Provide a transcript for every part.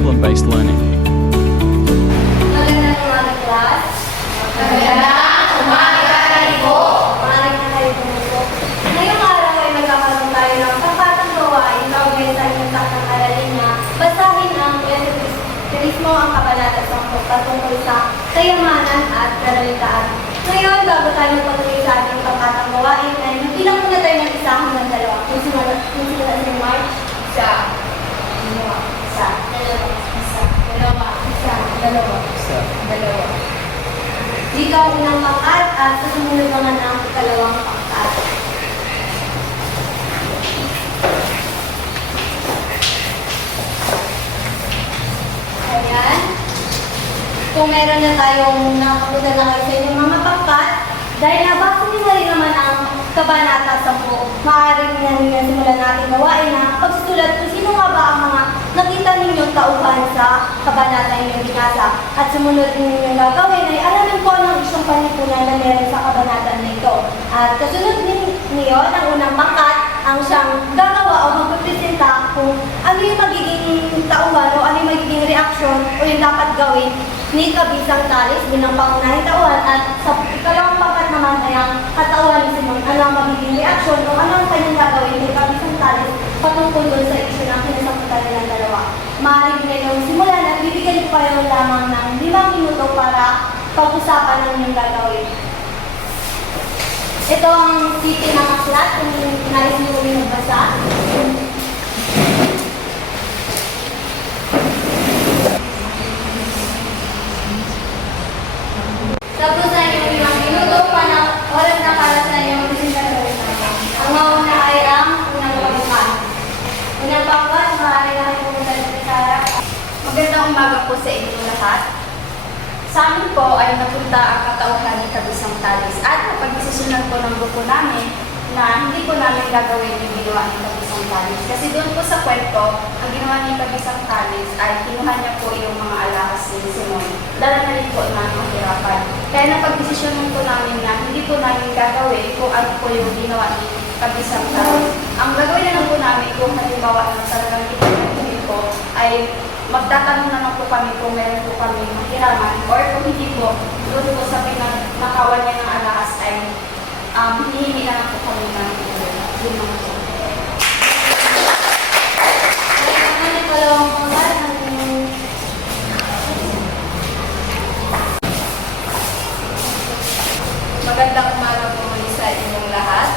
problem-based learning. Magandang umaga, class. Magandang umaga rin po. Maraming na kayo po. Ngayong araw ay magkakaroon tayo ng kapatang gawain kaugnay sa inyong taktang aralin na basahin ang Turismo ang kabanata 10 patungkol sa kayamanan at karalitaan. Ngayon, bago tayo magpatuloy sa ating kapatang gawain, ay magbilang muna tayo ng isa hanggang dalawa. Kung simula sa March, isa, dalawa, isa, dalawa, isa, dalawa, isa, dalawa, isa, dalawa. Dito ang unang pangkat at sa sumunod naman ang ikalawang pangkat. Ayan. Kung meron na tayong nakapunta na kayo sa inyong mga pangkat, dahil nabasa niyo na rin naman ang kabanata 10, maaaring na simulan natin gawain na pagsusulat kung sino nga ba ang mga nakita ninyong tauhan sa kabanata ninyong binasa. At sumunod ninyong gagawin ay alamin po ng isang panipunan na meron sa kabanata na ito. At kasunod niyo ng unang pangkat ang siyang gagawa o magpipresenta kung ano yung magiging tauhan o ano yung magiging reaksyon o yung dapat gawin ni Kabisang Talis bilang pangunahing tauhan, at sa ikalawang pangkat naman ay ang katauhan ni Simon, ano ang magiging reaksyon o ano ang kanyang gagawin ni Kabisang Talis patungkol doon sa isyu ng kinasakutan nilang dalawa. Maaaring nilang simulan at bibigyan ko kayo lamang ng 5 minuto para pag-usapan ang inyong gagawin. Ito ang city ng aklat kung nais niyo kami magbasa. Tapos na yung 5 minuto, oras na para sa inyong presentasyon. Ang mauna ay ang unang pangkat. Unang pangkat, maaari na kayo pumunta sa Sara. Magandang umaga po sa inyong lahat. Sa amin po ay napunta ang katauhan ni Kabisang Talis at napag-desisyonan po ng grupo namin na hindi po namin gagawin yung ginawa ni Kabisang Talis. Kasi doon po sa kwento, ang ginawa ni Kabisang Talis ay kinuha niya po yung mga alahas ni Simon. Dala na rin po ng mahirapan. Kaya napag-desisyonan po namin na hindi po namin gagawin kung ano po yung ginawa ni Kabisang Talis. Ang gagawin na lang po namin kung halimbawa na talagang hindi po ay magtatanong na lang po kami kung meron po kami mahiraman or kung hindi po, doon po sa pinakawan niya ng alahas ay hinihingi na lang po kami ng yun lang po. Ang ikalawang pangkat, Magandang umaga po muli sa inyong lahat.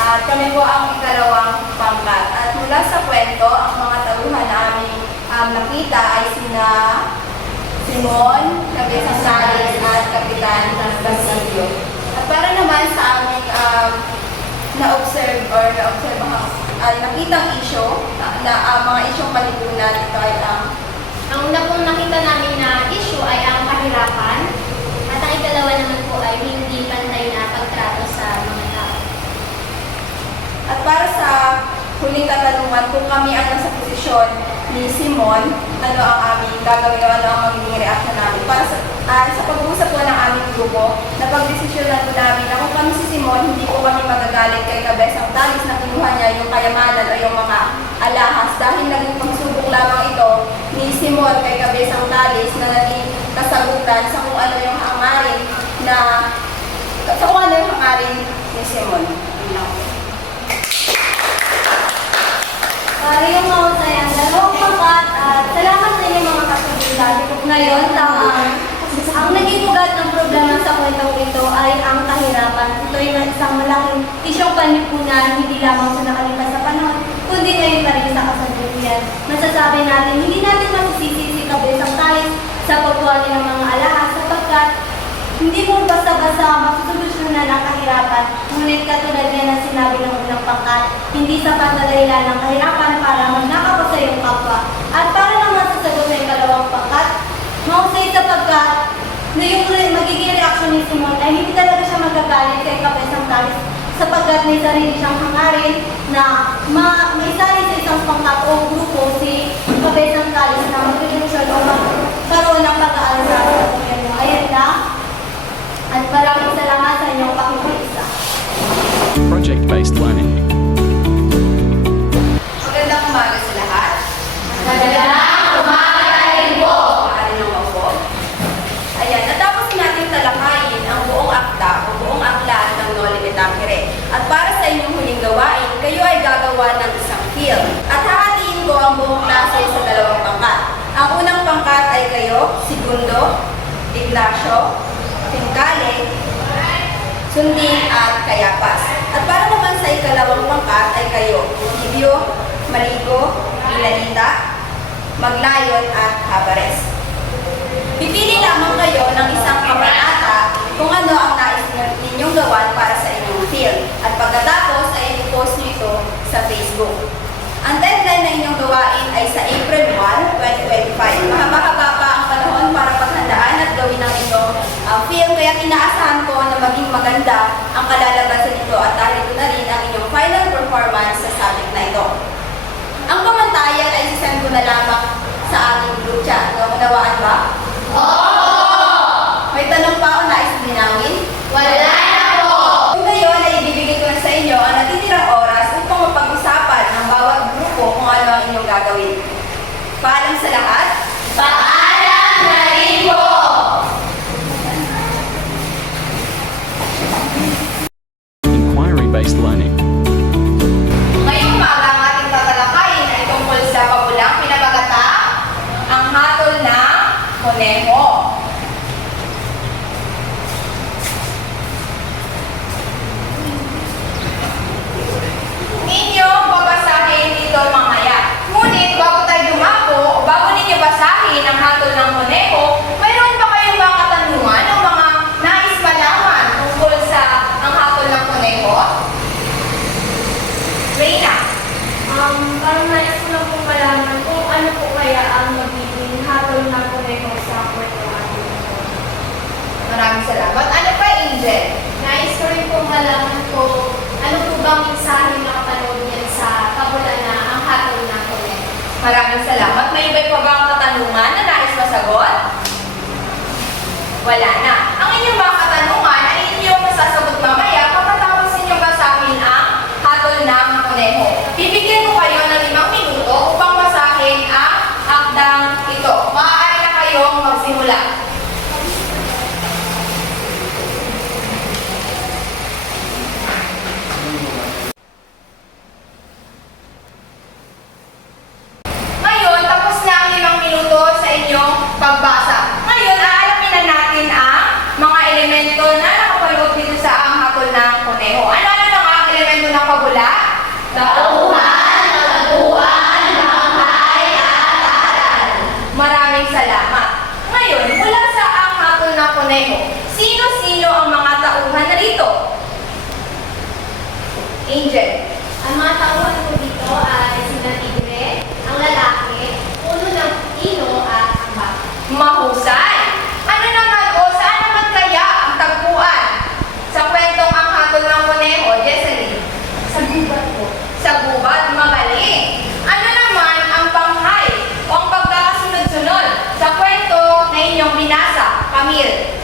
At kami po ang ikalawang pangkat. At mula sa kwento, ang mga tauhan na aming nakita ay sina Simon, Kabisang Talis at Kapitan Basilio. At para naman sa aming na-observe or nakitang issue, mga isyong palipunan, ito ay ang una pong nakita namin na issue ay ang kahirapan, at ang ikalawa naman po ay hindi pantay na pagtrato sa mga tao. At para sa huling katanungan, kung kami ang nasa posisyon ni Simon, ano ang aming gagawin o ano ang magiging reaction namin. Para sa pag-uusap po ng aming grupo, napag-desisyonan po namin na kung kami si Simon, hindi po kami magagalit kay Kabisang Talis na kinuha niya yung kayamanan o yung mga alahas, dahil naging pagsubok lamang ito ni Simon kay Kabisang Talis na naging kasagutan sa kung ano yung hangarin ni Simon. Yung mahusay ang dalawang pangkat, at salamat sa inyo mga kasubigan. Ngayon, ang naging ugat ng problema sa kwentong ito ay ang kahirapan. Ito ay isang malaking isyong panipunan, hindi lamang sa nakalipas sa panahon, kundi ngayon pa rin sa kasalukuyan. Masasabi natin, hindi natin masisisi si Kabisang Talis sa pagkuha ng mga alahas, sapagkat hindi mo basta-basta masusolusyonan ang kahirapan. Ngunit katulad nga na sinabi ng unang pangkat, hindi sapat na dahilan ng kahirapan para magnakaw sa iyong kapwa. At para naman sa sagot ng ikalawang pangkat, mahusay sapagkat na yung magiging reaksyon ni Simon ay hindi talaga siya magagalit kay Kabisang Talis, sapagkat may sarili siyang hangarin na maisali sa isang pangkat o grupo si Kabisang Talis na mag-relusyon o magkaroon ng pag-aaral sa gobyerno. Ayan lang. At maraming salamat sa inyong pakikiisa. Project-based learning. Magandang umaga sa lahat. Magandang umaga Sundin at Kayapas. At para naman sa ikalawang pangkat ay kayo, Libyo, Maligo, Ilalita, Maglayon at Habares. Pipili lamang kayo ng isang kabanata kung ano ang nais ninyong gawan para sa inyong field. At pagkatapos ay i-post nyo ito sa Facebook. Ang deadline na inyong gawain ay sa April 1, 2025. Mahaba-haba pa ang panahon para paghandaan at gawin ang inyong film, kaya inaasahan ko na maging maganda ang kalalabasan nito at dahil ito na rin ang inyong final performance sa subject na ito. Ang pamantayan ay sisend ko na lamang sa ating group chat. Naunawaan ba? Oo! May tanong pa o nais linawin? Wala na po! Kung gayon ay ibibigay ko na sa inyo ang natitirang oras upang mapag-usapan ng bawat grupo kung ano ang inyong gagawin. Paalam sa lahat. Paalam na rin po! Inquiry-based learning. Ngayong umaga ang ating tatalakayin ay tungkol sa pabulang pinabagata ang hatol na koneho. Inyong babasahin ito mamaya. Ngunit bago tayo dumako o bago ninyo basahin ang hatol ng koneho, mayroon pa kayong mga katanungan o mga nais malaman tungkol sa ang hatol ng koneho? Reyna. Parang nais ko lang pong malaman kung ano po kaya ang magiging hatol ng koneho sa kwentuhan. Maraming salamat. Ano pa, Angel? Nais ko rin pong malaman kung ano po bang mensahe nakapanood niyan sa kabula na ang hatol ng koneho. Maraming salamat. May iba pa bang katanungan na nais masagot? Wala na. Ang inyong mga katanungan ay inyong masasagot mamaya pagkatapos inyong basahin ang hatol ng koneho. Bibigyan ko kayo ng 5 minuto upang basahin ang akdang ito. Maaari na kayong magsimula. Ngayon, tapos na ang 5 minuto sa inyong pagbasa. Ngayon, aalamin na natin ang mga elemento na nakapaloob dito sa ang hatol ng koneho. Ano ang mga elemento ng pabula? Tauhan, nagatuan, bangkay, at aral. Maraming salamat. Ngayon, mula sa ang hatol ng koneho, sino-sino ang mga tauhan na rito? Angel. Ang mga tauhan po dito ay sina Tigre, ang lalaki, puno ng ino at ang baka. Mahusay! Ano naman o saan naman kaya ang tagpuan? Sa kwentong ang hatol ng koneho, Jesseline? Sa gubat po. Sa gubat, magaling. Ano naman ang panghay o ang pagkakasunod-sunod sa kwento na inyong binasa, Camille?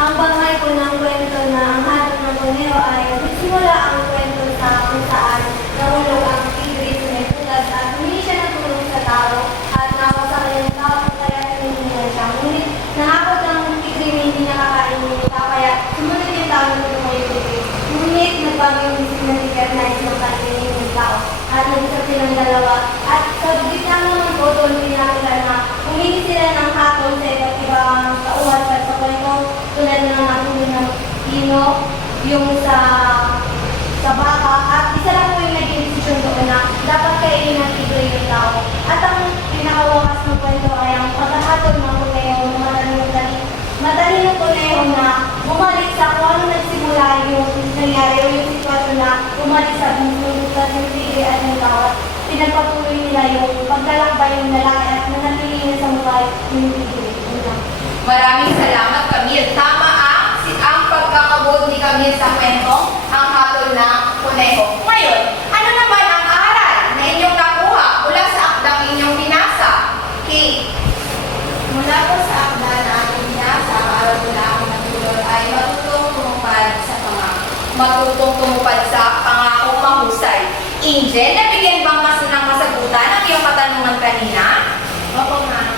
Ang bangay po ng kwento na ang hatol ng koneho ay nagsimula ang kwento sa kung saan nahulog ang tigre sa may pulad at humingi siya ng tulong sa tao at nawa sa kanyang tao kaya hinihingan siya. Ngunit nahakot ng tigre na hindi nakakain yung tao kaya sumunod yung tao na tulungan yung tigre. Ngunit nagbago yung isip ng tigre at nais makainin yung tao at nag-usap silang dalawa at sa gitna naman po doon pinakita na humingi sila ng hatol sa iba't ibang tauhan at sa kwento tulad na napunin ng ino, yung sa baka, at isa lang po yung naging desisyon doon na dapat kainin ng tigre yung tao. At ang pinakawakas ng kwento ay ang paghahatol ng kuneho ng madaling ng kuneho na bumalik sa kung ano nagsimula yung nangyari o yung sitwasyon na bumalik sa bumunutan ng tigre at ng tao. Pinagpatuloy nila yung paglalakbay ng lalaki at nanatili na sa buhay yung tigre. Maraming salamat, Camille. Tama ang pagkakabuod ni Camille sa kwentong ang hatol ng koneho. Ngayon, ano naman ang aral na inyong nakuha mula sa akdang inyong binasa? Kate. Mula po sa akda na ating binasa, maaral po na ako nagtulog ay matutong tumupad sa pangako. Matutong tumupad sa pangakong mahusay. Angel, nabigyan bang mas ng kasagutan ang iyong katanungan kanina? Opo, ma'am.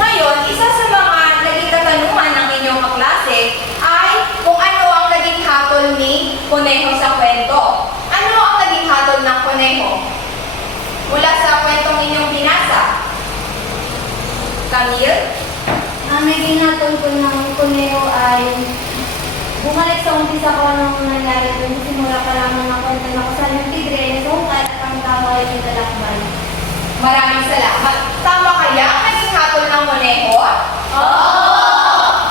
Ngayon, isa sa mga naging katanungan ng inyong kaklase ay kung ano ang naging hatol ni koneho sa kwento. Ano ang naging hatol ng koneho? Mula sa kwentong inyong binasa. Camille? Ang naging hatol po ng kuneho ay bumalik sa umpisa ko nung nangyari ito. Simula pa lang ng content ako sa yung tigre, so kahit ang tama ay nilalakbay. Maraming salamat. Tama kaya ang naging hatol ng Moneho? Oo!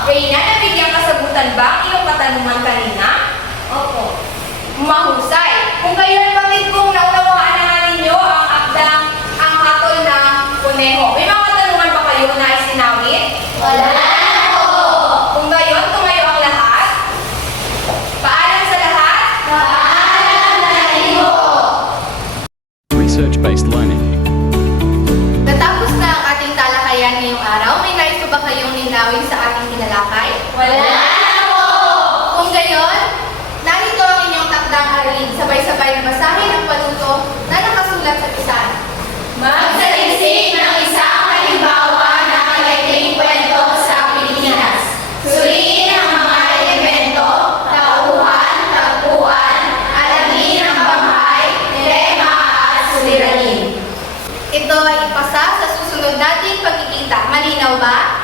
Reyna, nabigyan kasagutan ba ang iyong katanungan kanina? Opo. Mahusay. Kung kayo batid kong naunawaan na nga ninyo ang akdang ang hatol ng Moneho, may mga katanungan ba kayo na isinawit? Wala po! Kung gayon, tumayo ang lahat. Paalam sa lahat. Paalam na iyo! Research-based learning. Natapos na ang ating talakayan ngayong araw. May nais pa ba kayong linawin sa ating tinalakay? Wala po! Kung gayon, narito ang inyong takdang aralin. Sabay-sabay na basahin ang panuto na nakasulat sa pisan. Magsaliksik ng isang halimbawa ng malaking kwento sa Pilipinas. Suriin ang mga elemento, tauhan, tagpuan, alamin ang bahay, tema at suliranin. Ito ay ipasa sa susunod nating pagkikita. Malinaw ba?